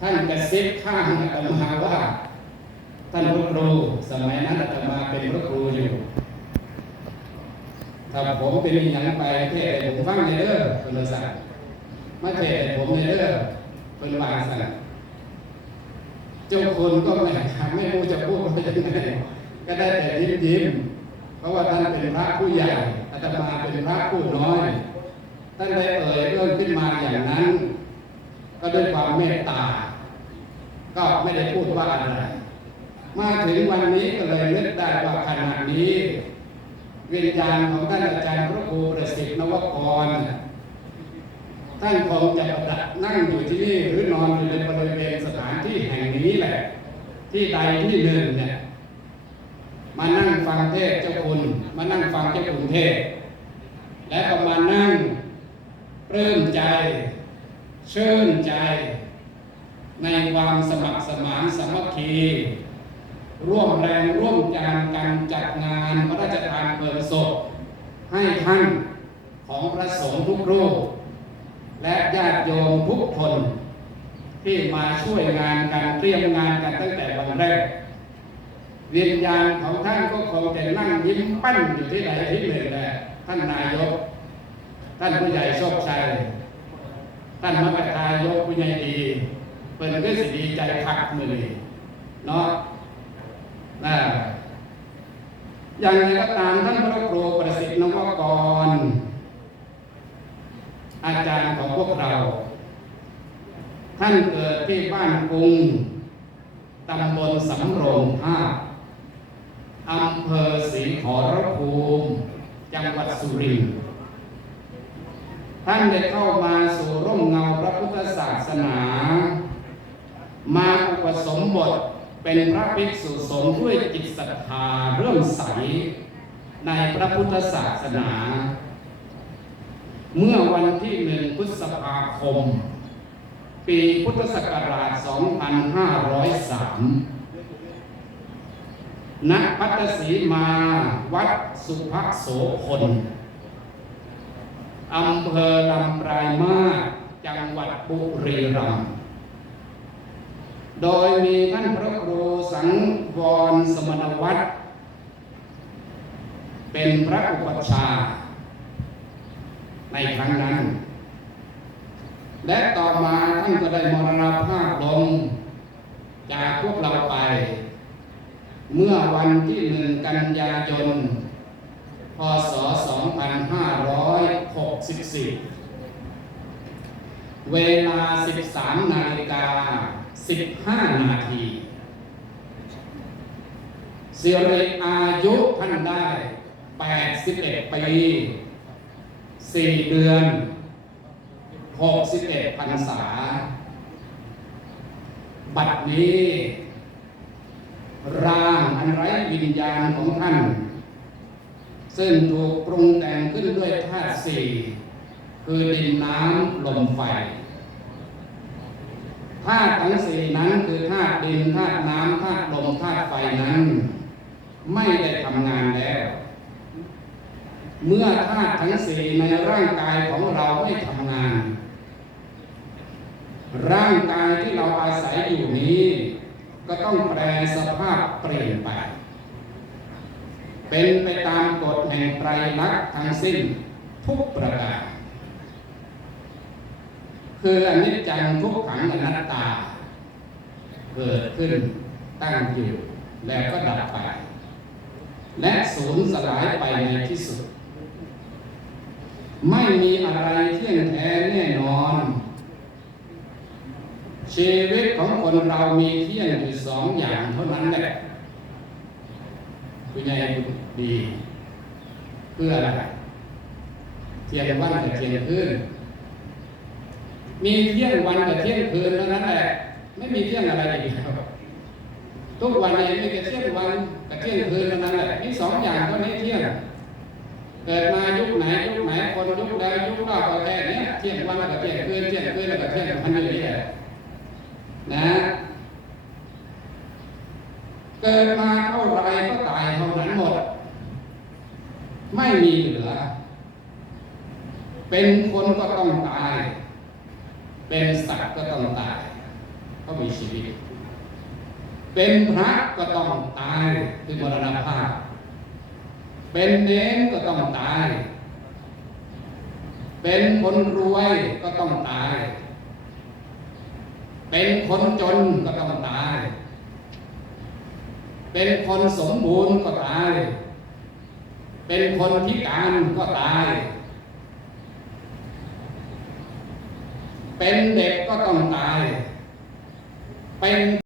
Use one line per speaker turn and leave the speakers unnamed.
ท่านกระซิบข้างอาตมาว่า ท่านพระครูสมัยนั้นอาตมาเป็นพระครูอยู่ถ้าผมเป็นอหยังไปเทศให้ผมฟังในเด้อเป็นภาษามาเทศให้ผมในเด้อเป็นวางสันเจ้าคนก็ไม่ไม่รู้จะพูดว่ายังไงก็ได้แต่ยิ้มยิ้มเพราะว่าท่านเป็นพระผู้ใหญ่อาตมาเป็นพระผู้น้อยท่านได้เอ่ยเรื่องขึ้นมาอย่างนั้น ก็ด้วยความเมตตา ก็ไม่ได้พูดว่าอะไร มาถึงวันนี้ก็เลยนึกได้ว่าขณะนี้ วิญญาณของท่านอาจารย์พระครูประสิทธิ์นวกรท่านคงจะประดับนั่งอยู่ที่นี่หรือนอนอยู่ในบริเวณสถานที่แห่งนี้แหละ ที่ใดที่หนึ่งเนี่ยมานั่งฟังเทศเจ้าคุณมานั่งฟังเจ้าคุณเทศ และก็มานั่งปลื้มใจ เชื่นใจ ในความสมัครสมานสามัคคีร่วมแรงร่วมใจกันจัดงานพระราชทานเพลิงศพให้ท่านของพระสงฆ์ทุกรูป และญาติโยมทุกคน ที่มาช่วยงานกันเตรียมงานกันตั้งแต่วันแรกวิญญาณของท่านก็คงจะนั่งยิ้มปั้นอยู่ที่ไหนที่หนึ่งแหละท่านนายก ท่านผู้ใหญ่โชคชัยท่านมรรคทายกผู้ใหญ่ดี เปิดก็สิดีใจคักมือนี้เนาะนะอย่างไรก็ตามท่านพระครูประสิทธิ์นวกร อาจารย์ของพวกเรา ท่านเกิดที่บ้านกรุงตำบลสำโรงท่าอำเภอศรีขอรภูมิ จังหวัดสุรินทร์ท่านได้เข้ามาสู่ร่มเงาพระพุทธศาสนา มาอุปสมบทเป็นพระภิกษุสงฆ์ด้วยจิตศรัทธาเริ่อมใส ในพระพุทธศาสนา เมื่อวันที่หนึ่งพฤษภาคม ปีพุทธศักราช 2503ณพัทสีมาวัดสุภโสพลอำเภอลำปลายมาจังหวัดบุรีรัมย์ โดยมีท่านพระครูสังวรสมณวัตรเป็นพระอุปัชฌาย์ในครั้งนั้น และต่อมาท่านก็ได้มรณภาพลง จากพวกเราไป เมื่อวันที่หนึ่งกันยายนพศ 2564 เวลา 13 นาฬิกา 15 นาทีสิริอายุท่านได้ 81 ปี 4 เดือน 61พรรษา บัดนี้ ร่างอันไร้วิญญาณของท่าน ซึ่งถูกปรุงแต่งขึ้นด้วยธาตุสี่ คือดินน้ำลมไฟาตุทั้งสี่นั้นคือธาตุดินธาตุน้ำธาตุลมธาตุไฟนั้น ไม่ได้ทำงานแล้ว เมื่อธาตุทั้งสี่ในร่างกายของเราไม่ทำงาน ร่างกายที่เราอาศัยอยู่นี้ ก็ต้องแปลสภาพเปลี่ยนไป เป็นไปตามกฎแห่งไตรลักษณ์ทั้งสิ้นทุกประการ คืออนิจจังทุกขังอนัตตา เกิดขึ้นตั้งอยู่แล้วก็ดับไป และสูญสลายไปในที่สุด ไม่มีอะไรเที่ยงแท้แน่นอน ชีวิตของคนเรามีเที่ยงอยู่สองอย่างเท่านั้นแหละคุณยายดี เพื่ออะไรเที่ยงวันกับเที่ยงคืน มีเที่ยงวันกับเที่ยงคืนเท่านั้นแหละ ไม่มีเที่ยงอะไรอีกแล้วทุกวันนี้มีแต่เที่ยงวันกับเที่ยงคืนเท่านั้นแหละมีสองอย่างเท่านี้เที่ยงเกิดมายุคไหนยุคไหนคนยุคแล้วยุคเรอบก็แค่นี้เที่ยงวันกับเที่ยงคืนเที่ยงคืนแล้วก็เที่ยงวันอยู่นี่แหละนะเกิดมาเท่าไรก็ตายเท่านั้นหมด ไม่มีเหลือ เป็นคนก็ต้องตาย เป็นสัตว์ก็ต้องตายพระมีชีวิต เป็นพระก็ต้องตายคือมรณภาพ เป็นเน้นก็ต้องตาย เป็นคนรวยก็ต้องตาย เป็นคนจนก็ต้องตาย เป็นคนสมบูรณ์ก็ตาย เป็นคนพิการก็ตาย เป็นเด็กก็ต้องตาย เป็น